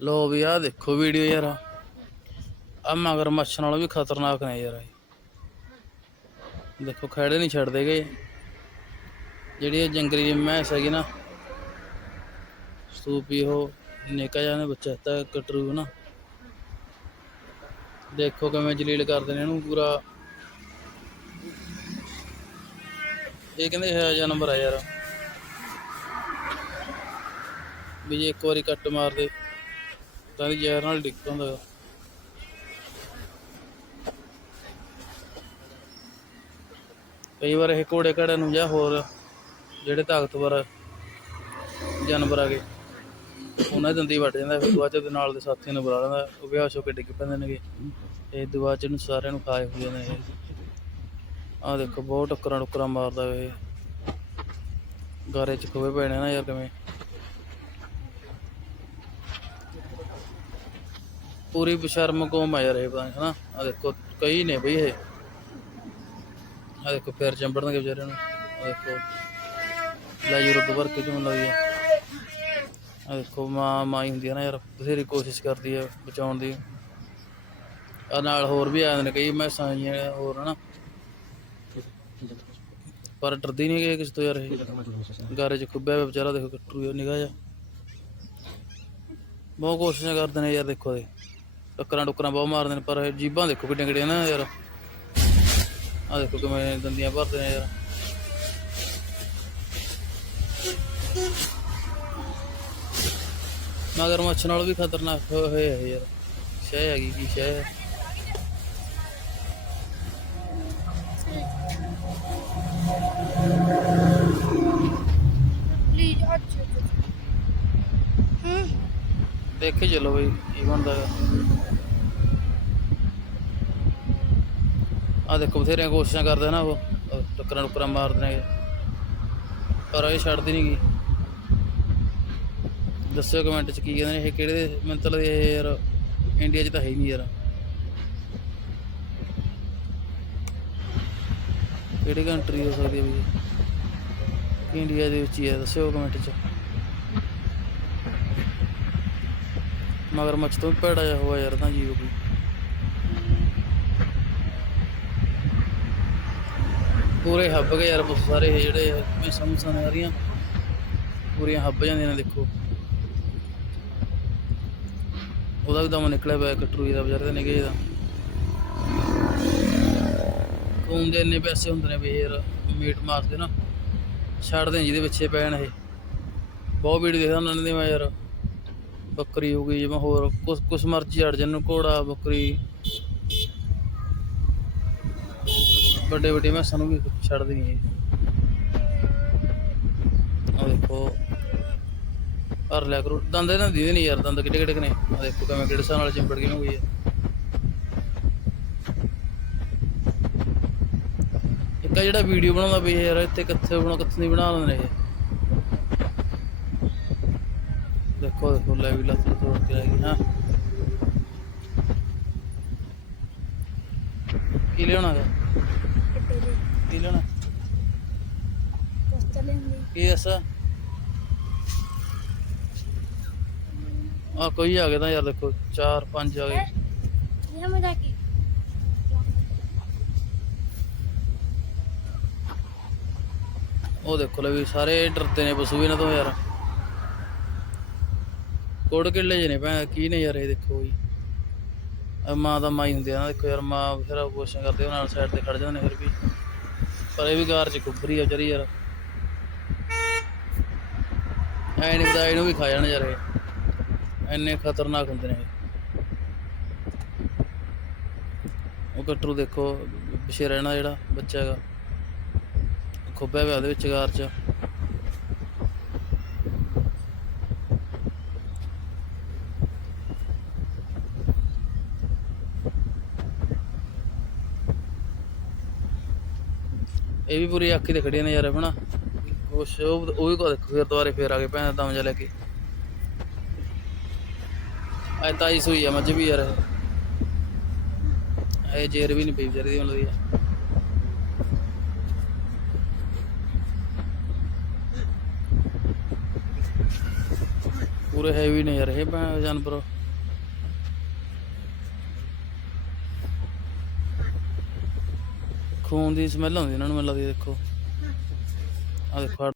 ਲੋ ਵੀ ਆ ਦੇਖੋ ਵੀਡੀਓ ਯਾਰ। ਆ ਮਗਰ ਮੱਛਰ ਨਾਲੋਂ ਵੀ ਖਤਰਨਾਕ ਨੇ ਯਾਰ ਦੇਖੋ ਖੜੇ ਨਹੀਂ ਛੱਡਦੇ ਗਏ ਜਿਹੜੀ ਇਹ ਜੰਗਲੀ ਮੈਂਸ ਹੈਗੀ ਨਾ, ਸਤੂਪੀ ਉਹ, ਨਿੱਕਾ ਜਿਹਾ ਬੱਚਾ ਤਾਂ ਕਟਰੂ ਨਾ। ਦੇਖੋ ਕਿਵੇਂ ਜਲੀਲ ਕਰਦੇ ਨੇ ਇਹਨੂੰ ਪੂਰਾ। ਇਹ ਕਹਿੰਦੇ ਹੈ ਜਾਨਵਰ ਆ ਯਾਰ। ਵੀ ਜੇ ਇੱਕ ਵਾਰੀ ਕੱਟ ਮਾਰ ਦੇ ਤਾਂ ਇਹ ਜ਼ਹਿਰ ਨਾਲ ਡਿੱਗ ਹੁੰਦਾ ਕਈ ਵਾਰ ਇਹ ਘੋੜੇ ਘੜੇ ਨੂੰ ਜਾਂ ਹੋਰ ਜਿਹੜੇ ਤਾਕਤਵਰ ਜਾਨਵਰ ਆ ਗਏ, ਉਹਨਾਂ ਦੀ ਦੰਦੀ ਵੱਟ ਜਾਂਦਾ, ਫਿਰ ਬਾਅਦ ਚ ਉਹਦੇ ਨਾਲ ਦੇ ਸਾਥੀਆਂ ਨੂੰ ਬੁਲਾ ਲੈਂਦਾ, ਉਹ ਵਿਆਹ ਹੋ ਕੇ ਡਿੱਗ ਪੈਂਦੇ ਨੇਗੇ। ਇਹ ਦੁਆ ਚ ਨੂੰ ਸਾਰਿਆਂ ਨੂੰ ਖਾਏ ਹੋਏ ਨੇ। ਇਹ ਆਹ ਦੇਖੋ, ਬਹੁਤ ਟੱਕਰਾਂ ਟੁੱਕਰਾਂ ਮਾਰਦਾ ਇਹ। ਗਾਰੇ ਚ ਖੋਵੇ ਪੈਣੇ ਨੇ ਨਾ ਯਾਰ ਕਿਵੇਂ। ਪੂਰੀ ਬਸ਼ਰਮ ਕੌਮ ਆ ਯਾਰ ਇਹ ਪਤਾ ਨੀ ਹਨਾ? ਆ ਦੇਖੋ, ਕਈ ਨੇ ਬਈ ਇਹ। ਆ ਦੇਖੋ, ਫੇਰ ਚੰਬੜਨਗੇ ਵਿਚਾਰਿਆਂ ਨੂੰ। ਆ ਦੇਖੋ, ਲੈ ਯੂਰਪ ਵਰ ਕੇ ਜਮਨ ਲੱਗੀ ਆ। ਦੇਖੋ, ਮਾਂ ਹੀ ਹੁੰਦੀ ਆ ਨਾ ਯਾਰ, ਬਥੇਰੀ ਕੋਸ਼ਿਸ਼ ਕਰਦੀ ਹੈ ਬਚਾਉਣ ਦੀ। ਆ ਨਾਲ ਹੋਰ ਵੀ ਆ ਜਾਂਦੇ ਨੇ ਕਈ ਮੈਸਾਂ ਜਿਹੀਆਂ ਹੋਰ, ਹਨਾ? ਪਰ ਡਰਦੀ ਨਹੀਂ ਗਏ ਕਿਸੇ ਤੋਂ ਯਾਰ ਇਹ। ਗਾਰੇ ਚ ਖੁੱਬਿਆ ਹੋਇਆ ਵਿਚਾਰਾ, ਦੇਖੋ, ਕੱਟੂ ਨਿਗਾਹ ਜਾ ਬਹੁਤ ਕੋਸ਼ਿਸ਼ਾਂ ਕਰਦੇ ਨੇ ਯਾਰ, ਦੇਖੋ ਦੇ ਟੱਕਰਾਂ ਟੁੱਕਰਾਂ ਬਹੁਤ ਮਾਰਦੇ ਨੇ, ਪਰ ਜੀਬਾਂ ਦੇਖੋ ਕਿੱਡੀਆਂ ਕਿੱਡੀਆਂ ਨਾ ਯਾਰ। ਆ ਦੇਖੋ ਕਿਵੇਂ ਦੰਦੀਆਂ ਭਰਦੇ ਨੇ ਯਾਰ। ਮਗਰ ਮੱਛ ਨਾਲ ਵੀ ਖਤਰਨਾਕ ਹੋਏ ਹੈ ਯਾਰ, ਸ਼ੈ ਹੈਗੀ ਕੀ ਸ਼ੈ ਹੈ। ਪਲੀਜ਼ ਹੱਥ ਹੂੰ ਦੇਖੇ ਚਲੋ ਬਈ, ਕੀ ਬਣਦਾ ਹੈ ਆ ਦੇਖੋ, ਬਥੇਰੀਆਂ ਕੋਸ਼ਿਸ਼ਾਂ ਕਰਦੇ ਨਾ ਉਹ ਟੱਕਰਾਂ ਟੁੱਕਰਾਂ ਮਾਰਦੇ ਨੇ ਪਰ ਇਹ ਛੱਡਦੀ ਨਹੀਂ ਗਈ ਦੱਸਿਓ ਕਮੈਂਟ ਚ ਕੀ ਕਹਿੰਦੇ ਨੇ, ਇਹ ਕਿਹੜੇ ਮੰਤਲ ਇਹ ਯਾਰ ਇੰਡੀਆ 'ਚ ਤਾਂ ਹੈ ਹੀ ਨਹੀਂ ਯਾਰ। ਕਿਹੜੀ ਕੰਟਰੀ ਹੋ ਸਕਦੀ ਹੈ ਵੀ ਇੰਡੀਆ ਦੇ ਵਿੱਚ ਹੀ ਹੈ, ਦੱਸਿਓ ਕਮੈਂਟ 'ਚ। ਮਗਰ ਮੱਛ ਤੋਂ ਵੀ ਭੈੜਾ ਜਿਹਾ ਹੋਇਆ ਯਾਰ ਤਾਂ ਜੀਵ ਕੋਈ ਪੂਰੇ ਹੱਬ ਗਏ ਯਾਰ ਬਸ ਸਾਰੇ ਇਹ ਜਿਹੜੇ ਮੈਂ ਸਮਝਾਂ ਆ ਰਹੀਆਂ ਪੂਰੀਆਂ ਹੱਬ ਜਾਂਦੀਆਂ ਨੇ ਦੇਖੋ। ਉਹਦਾ ਵੀ ਦਮ ਨਿਕਲਿਆ ਪਿਆ ਕਟਰੂ ਦਾ ਵਿਚਾਰੇ ਦਾ ਨਿਗੇ ਦਾ। ਕੌਮ ਦੇ ਇੰਨੇ ਪੈਸੇ ਹੁੰਦੇ ਨੇ ਵੀ ਯਾਰ, ਮੀਟ ਮਾਸ ਦੇ ਨਾ ਛੱਡਦੇ ਜਿਹਦੇ ਪਿੱਛੇ ਪੈਣ ਇਹ। ਬਹੁਤ ਵੀਡੀਓ ਦੇਖਦਾ ਉਹਨਾਂ ਦੀ ਮੈਂ ਯਾਰ। ਬੱਕਰੀ ਹੋ ਗਈ, ਜਿਵੇਂ ਹੋਰ ਕੁਛ ਕੁਛ ਮਰਜ਼ੀ ਅੜ ਜਨ ਘੋੜਾ, ਬੱਕਰੀ। ਵੱਡੇ ਵੱਡੇ ਮੈਂ ਸਾਨੂੰ ਵੀ ਛੱਡ ਨਹੀਂ ਆ ਦੇਖੋ। ਭਰ ਲਿਆ ਕਰੋ। ਦੰਦ ਇਹਨਾਂ ਦੀ ਨਹੀਂ ਯਾਰ, ਦੰਦ ਕਿੱਡੇ ਕਿੱਡੇ ਨੇ। ਆ ਦੇਖੋ ਕਿਵੇਂ ਕਿਹੜੇ ਹਿਸਾਬ ਨਾਲ ਚਿੰਬੜ ਗਈ ਹੋਈ ਹੈ ਇੱਕ ਜਿਹੜਾ ਵੀਡੀਓ ਬਣਾਉਂਦਾ ਪਈ ਯਾਰ, ਇੱਥੇ ਕਿੱਥੇ ਬਣਾ ਕਿੱਥੇ ਨਹੀਂ ਬਣਾ ਲੈਂਦੇ ਨੇ ਇਹ। ਦੇਖੋ ਦੇਖੋ ਲੈ ਵੀ ਲੱਤ ਤੋੜ ਕੇ ਰਹਿ ਗਈ ਹਾਂ। ਕੀ ਲੈਣਾ ਦੇ ਕੀ ਲੈਣਾ ਕੀ ਐਸਾ ਆ ਕੋਈ ਆ ਗਿਆ ਤਾਂ ਯਾਰ ਦੇਖੋ 4 5 ਆ ਗਏ। ਇਹ ਮਜ਼ਾ ਕੀ? ਉਹ ਦੇਖੋ ਲੈ ਵੀ ਸਾਰੇ ਡਰਦੇ ਨੇ ਪਸ਼ੂ ਇਹਨਾਂ ਤੋਂ ਯਾਰ। ਕੋੜ ਕਿੱਲੇ ਜਿਹੇ ਨੇ ਭੈਣ, ਕੀ ਨੇ ਯਾਰ ਇਹ ਦੇਖੋ ਜੀ। ਮਾਂ ਦਾ ਮਾਈ ਹੁੰਦੀ ਆ ਨਾ, ਦੇਖੋ ਯਾਰ ਮਾਂ ਫਿਰ ਕੋਸ਼ਿਸ਼ ਕਰਦੇ, ਉਹ ਨਾਲ ਸਾਈਡ ਤੇ ਖੜ ਜਾਂਦੇ ਨੇ ਫਿਰ ਵੀ। ਪਰ ਇਹ ਵੀ ਗਾਰ ਚ ਕੁੱਬਰੀ ਆ ਵਿਚਾਰੀ ਯਾਰ। ਐ ਨਹੀਂ ਪਤਾ ਇਹਨੂੰ ਵੀ ਖਾ ਜਾਣ ਯਾਰ ਇਹ ਇੰਨੇ ਖਤਰਨਾਕ ਹੁੰਦੇ ਨੇ ਉਹ ਕਟਰੂ ਦੇਖੋ, ਪਿਛੇ ਰਹਿਣਾ ਜਿਹੜਾ ਬੱਚਾ ਹੈਗਾ। ਖੁੱਬਿਆ ਪਿਆ ਉਹਦੇ ਵਿੱਚ ਗਾਰ ਚ। ਇਹ ਵੀ ਪੂਰੀ ਅੱਖੀ ਤੇ ਖੜੀਆਂ ਨੇ ਯਾਰ ਹਨਾ ਉਹ ਸ਼ੋਭ ਉਹ ਵੀ ਕੋ ਦੇਖੋ ਫਿਰ ਦੁਬਾਰੇ ਫੇਰ ਆ ਗਏ ਭੈਣ ਦਮ ਜਾ ਲੈ ਕੇ। ਐ ਤਾਈ ਸੂਈ ਆ ਮੱਝ ਵੀ ਯਾਰ। ਇਹ। ਜੇਰ ਵੀ ਨਹੀਂ ਪਈ ਵਿਚਾਰੀ ਦੀ ਮਤਲਬ ਦੀ ਪੂਰੇ ਹੈਵੀ ਨੇ ਯਾਰ ਇਹ ਭੈਣ ਜਾਨਵਰ। ਖੂਨ ਦੀ ਸਮੈਲ ਆਉਂਦੀ ਇਹਨਾਂ ਨੂੰ ਮੈਨੂੰ ਲੱਗਦੀ ਦੇਖੋ। ਆ ਦੇਖੋ